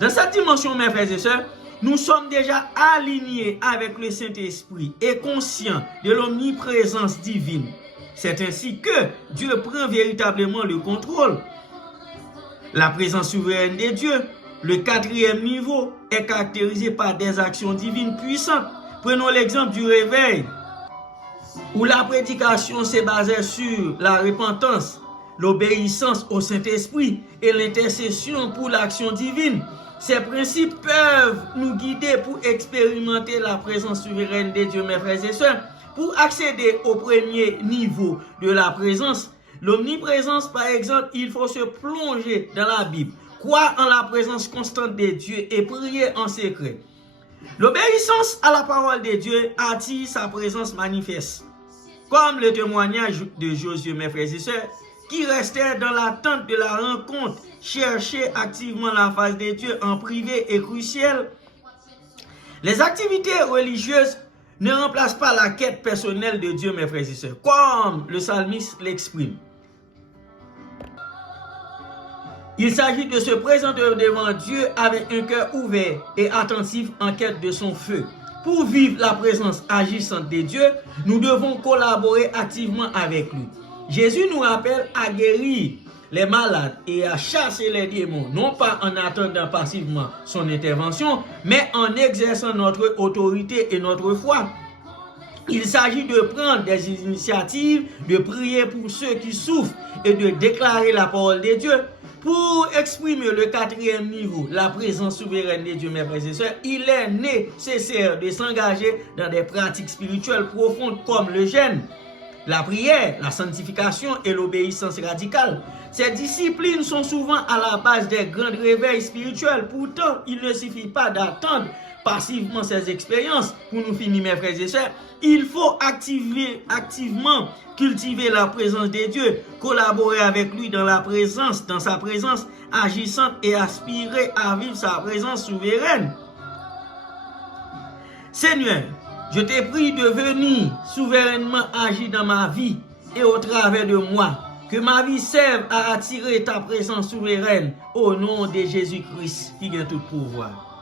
Dans cette dimension, mes frères et sœurs, nous sommes déjà alignés avec le Saint-Esprit et conscients de l'omniprésence divine. C'est ainsi que Dieu prend véritablement le contrôle. La présence souveraine de Dieu, le quatrième niveau, est caractérisé par des actions divines puissantes. Prenons l'exemple du réveil, où la prédication s'est basée sur la repentance, l'obéissance au Saint-Esprit et l'intercession pour l'action divine. Ces principes peuvent nous guider pour expérimenter la présence souveraine de Dieu, mes frères et sœurs. Pour accéder au premier niveau de la présence, l'omniprésence par exemple, il faut se plonger dans la Bible, croire en la présence constante de Dieu et prier en secret. L'obéissance à la parole de Dieu attire sa présence manifeste, comme le témoignage de Josué, mes frères et sœurs, qui restait dans l'attente de la rencontre, chercher activement la face de Dieu en privé est crucial. Les activités religieuses ne remplacent pas la quête personnelle de Dieu, mes frères et sœurs, comme le psalmiste l'exprime. Il s'agit de se présenter devant Dieu avec un cœur ouvert et attentif en quête de son feu. Pour vivre la présence agissante de Dieu, nous devons collaborer activement avec lui. Jésus nous appelle à guérir les malades et à chasser les démons, non pas en attendant passivement son intervention, mais en exerçant notre autorité et notre foi. Il s'agit de prendre des initiatives, de prier pour ceux qui souffrent et de déclarer la parole de Dieu. Pour exprimer le quatrième niveau, la présence souveraine de Dieu, mes frères et sœurs, il est nécessaire de s'engager dans des pratiques spirituelles profondes comme le jeûne, la prière, la sanctification et l'obéissance radicale. Ces disciplines sont souvent à la base des grands réveils spirituels. Pourtant, il ne suffit pas d'attendre passivement ces expériences pour nous finir, mes frères et sœurs. Il faut activement cultiver la présence de Dieu, collaborer avec lui dans sa présence agissante et aspirer à vivre sa présence souveraine. Seigneur, je te prie de venir souverainement agir dans ma vie et au travers de moi. Que ma vie serve à attirer ta présence souveraine au nom de Jésus-Christ qui a tout pouvoir.